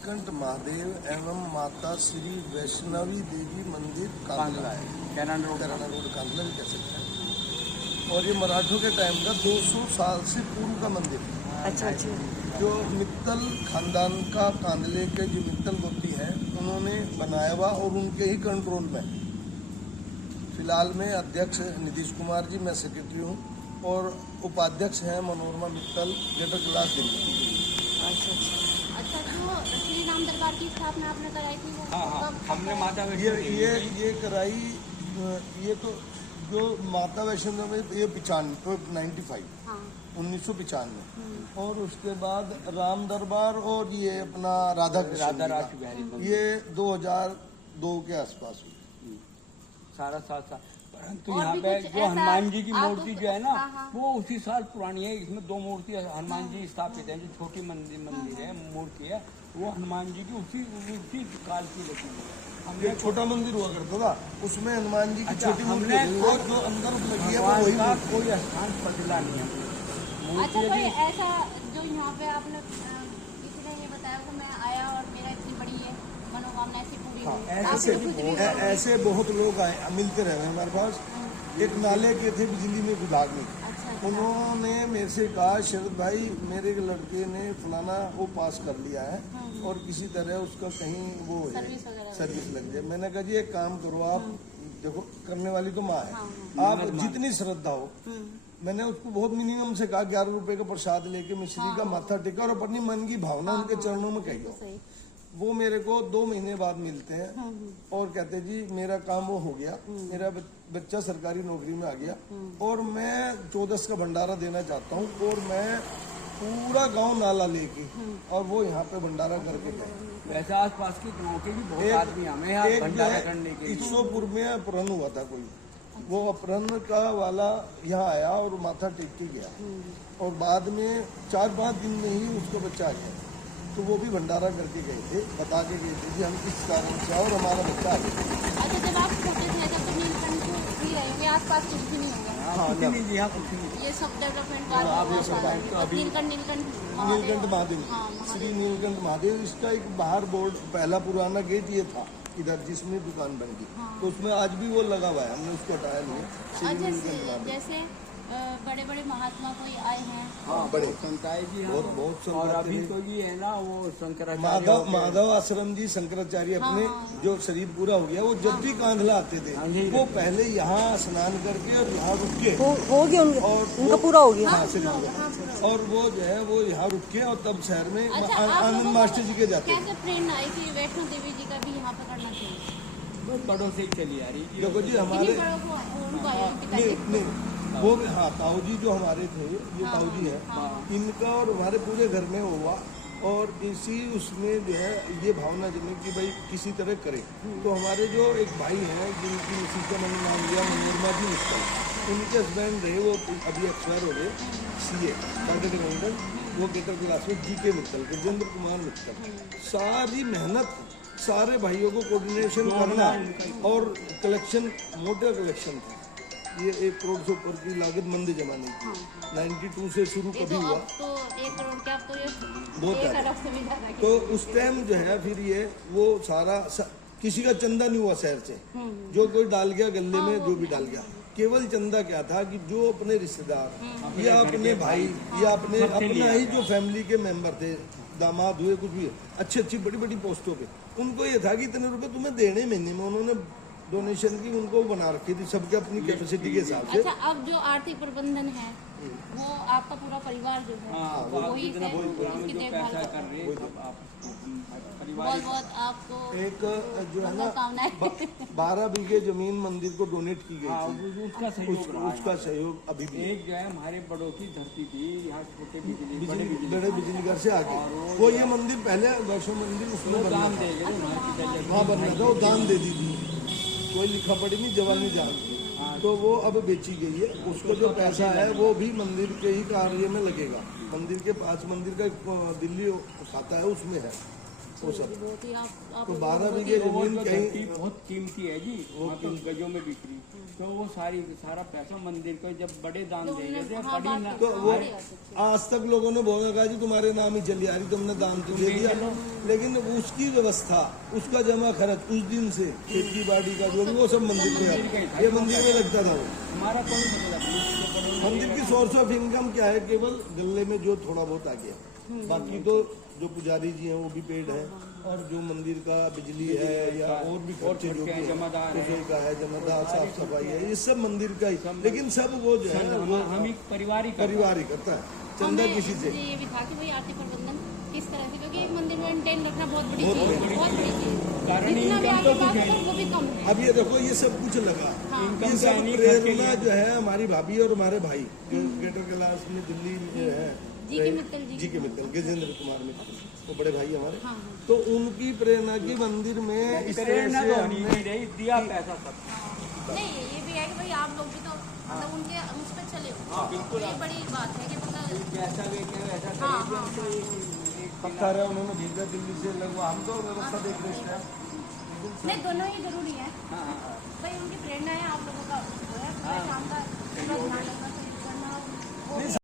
नीलकंठ महादेव एवं माता श्री वैष्णवी देवी मंदिर कांदला है, कैराना रोड कांदला भी कह सकते हैं। और ये मराठों के टाइम का 200 साल से पूर्व का मंदिर है। अच्छा। जो मित्तल खानदान का कांदले के जो मित्तल गोत्री है उन्होंने बनाया हुआ और उनके ही कंट्रोल में। फिलहाल में अध्यक्ष नीतीश कुमार जी, मैं सेक्रेटरी हूँ, और उपाध्यक्ष हैं मनोरमा मित्तल, ग्रेटर कैलाश दिल्ली। अच्छा, जो श्री राम दरबार की स्थापना आपने कराई थी वो हमने माता ये कराई। ये तो जो माता वैष्णो में ये 95 1995, और उसके बाद राम दरबार और ये अपना राधा कृष्ण ये 2002 के आसपास हुई। सारा साथ परंतु यहाँ पे जो हनुमान जी की मूर्ति जो है ना वो उसी साल पुरानी है। इसमें 2 मूर्ति हनुमान जी स्थापित है। जो छोटी मंदिर है, मूर्ति है, वो हनुमान जी की उसी काल की लगती है। ये छोटा मंदिर हुआ करता था, उसमें हनुमान जी की छोटी मूर्ति जो अंदर लगी है, वही का कोई स्थान बदला नहीं है। अच्छा, कोई ऐसा जो यहाँ पे आपने किसी ने ये बताया कि मैं आया और मेरा इतनी बड़ी है मनोकामना ऐसी पूरी हुई? ऐसे बहुत लोग आए, मिलते रहे हमारे पास। एक नाले के थे बिजली में विभाग में, उन्होंने मेरे से कहा, शरद भाई मेरे लड़के ने फलाना वो पास कर लिया है और किसी तरह उसका कहीं वो सर्विस लग जाए। मैंने कहा जी एक काम करो, आप देखो करने वाली तो माँ है, आप जितनी श्रद्धा हो। मैंने उसको बहुत मिनिमम से कहा 11 रुपए का प्रसाद लेके मिश्री का माथा टेका और अपनी मन की भावना उनके चरणों में कही। वो मेरे को 2 महीने बाद मिलते हैं और कहते जी मेरा काम वो हो गया, मेरा बच्चा सरकारी नौकरी में आ गया और मैं 14 का भंडारा देना चाहता हूँ, और मैं पूरा गांव नाला लेके और वो यहाँ पे भंडारा करके गए। वैसे आस पास के गाँव के भी बहुत आदमी हमें यहाँ भंडारा करने के लिए। ईश्वरपुर में अपहरण हुआ था कोई, वो अपहरण का वाला यहाँ आया और माथा टेक के गया, और बाद में 4-5 दिन में ही उसका बच्चा आ गया। तो वो भी भंडारा करके गए थे, बता के गए थे कि हम किस कारण से और हमारा बच्चा आ गया। अच्छा, जब आप छोटे थे तब तो नीलकंठ भी रहेंगे, आसपास कुछ भी नहीं होगा? ये सब डेवलपमेंट नीलकंठ महादेव, श्री नीलकंठ महादेव, इसका एक बाहर बोर्ड पहला पुराना गेट ये था इधर जिसमें दुकान बन गई, तो उसमें आज भी वो लगा हुआ है, हमने उसको हटाया नहीं। जैसे बड़े बड़े महात्मा कोई आए हैं, बड़े संताई जी, बहुत और अभी तो ये है ना वो शंकराचार्य माधव आश्रम जी, शंकराचार्य अपने जो शरीर पूरा हो गया, वो जब भी कांधला आते थे वो पहले यहाँ स्नान करके और यहाँ रुक के हो गया उनका पूरा हो गया और वो जो है वो यहाँ रुक के और तब शहर में आनंद मास्टर जी के जाते हैं। कैसे प्रेरणा आई कि वैष्णो देवी जी का भी यहाँ पे करना चाहिए? बड़ों से ही चली आ रही। देखो जी हमारे वो ताऊ जी जो हमारे थे, ये ताऊ जी है, इनका और हमारे पूरे घर में हुआ, और इसी उसमें जो है ये भावना जमी कि भाई किसी तरह करे। तो हमारे जो एक भाई हैं जिनकी मिसेज का मैंने नाम लिया मनोरमा जी मित्तल, उनके हस्बैंड रहे, वो अभी एक्सपायर हो गए, CA चार्टर्ड अकाउंटेंट, वो ग्रेटर कैलाश में GK मित्तल, गजेंद्र कुमार मित्तल। सारी मेहनत, सारे भाइयों को कोऑर्डिनेशन करना और कलेक्शन, मोटा कलेक्शन था। ये 1 करोड़ से ऊपर की लागत मंदिर जमाने की 92 से शुरू कभी हुआ तो 1 करोड़ के अब तो ये बहुत है। तो उस टाइम जो है फिर ये वो सारा किसी का चंदा नहीं हुआ शहर से, जो कोई डाल गया गले में, जो भी डाल गया। केवल चंदा क्या था कि जो अपने रिश्तेदार या अपने भाई या अपना ही जो फैमिली के मेंबर थे, दामाद हुए, कुछ भी अच्छी बड़ी बड़ी पोस्टों पे, उनको ये था कि इतने रुपए तुम्हें देने महीने में। उन्होंने डोनेशन की उनको बना रखी थी, सबके अपनी कैपेसिटी के हिसाब से। अच्छा, अब जो आर्थिक प्रबंधन है वो आपका पूरा परिवार जो है वही इसकी देखभाल कर रहे हैं। बहुत आपको एक जो है ना 12 बीघे जमीन मंदिर को डोनेट की गई थी, उसका सहयोग अभी भी। एक जो है हमारे बड़ों की धरती थी, यहाँ छोटे बड़े बिजली घर से आगे वो ये मंदिर पहले वैष्णो मंदिर उसमें दान दे वहाँ बनना था, वो दान दे दी थी, कोई लिखा पढ़ी नहीं, जवानी जान, तो वो अब बेची गई है। उसको जो पैसा है वो भी मंदिर के ही कार्य में लगेगा। मंदिर के पास मंदिर का दिल्ली खाता है, उसमें है वो सब। बहुत ही आप तो 12 बीघे तो वो जमीन जो कहीं धरती बहुत कीमती है जी, वो गजों में बिक्री, तो वो सारा पैसा मंदिर को जब बड़े दान देंगे थे, बड़ी ना तो वो आज तक लोगों ने बोला कहा जी तुम्हारे नाम ही चली आ रही, तुमने दान तो दे दिया, लेकिन उसकी व्यवस्था, उसका जमा खर्च उस दिन से खेती बाड़ी का जो भी वो सब मंदिर में आता, ये मंदिर में लगता था। वो हमारा कौन मतलब मंदिर की सोर्स ऑफ इनकम क्या है, केवल गले में जो थोड़ा बहुत आ गया, बाकी तो जो पुजारी जी हैं वो भी पेड है, और जो मंदिर का बिजली है या और भी खर्चे जो भी जमादार है, रसोई का है, जमादार, साफ सफाई है, ये सब मंदिर का ही, लेकिन सब वो जो है वो हम ही परिवार ही परिवार ही करता है, चंदा किसी से। ये भी था कि भाई आर्थिक प्रबंधन किस तरह से, क्योंकि एक मंदिर मेंटेन रखना बहुत बड़ी चीज है, बहुत बड़ी चीज कारण है, जितना भी इनकम आगे तो बात कुछ है करो वो भी कम है। अब ये देखो ये सब कुछ लगा, ये इनकम सब प्रेरणा जो है हमारी भाभी और हमारे भाई जो ग्रेटर कैलाश में दिल्ली में जो है जी के मित्तल जी, जी के मित्तल गजेंद्र कुमार मित्तल, वो बड़े भाई हमारे, हाँ, तो उनकी प्रेरणा की मंदिर में इस तरह प्रेरणा से तो होनी हमने नहीं रही, दिया पैसा सब। नहीं ये भी है कि भाई आप लोग भी तो मतलब उनके उस पर चले हो, हाँ, बिल्कुल। ये बड़ी बात है कि मतलब जैसा वे क्या वैसा हाँ, करेंगे, हाँ, हम तो एक पत्थर है उन्होंने भेजा दिल्ली से, लगवा हम तो व्यवस्था देख रहे हैं। नहीं दोनों ही जरूरी है हाँ, हाँ, भाई, उनकी प्रेरणा है, आप लोगों का वो है पूरा शानदार पूरा ध्यान रखना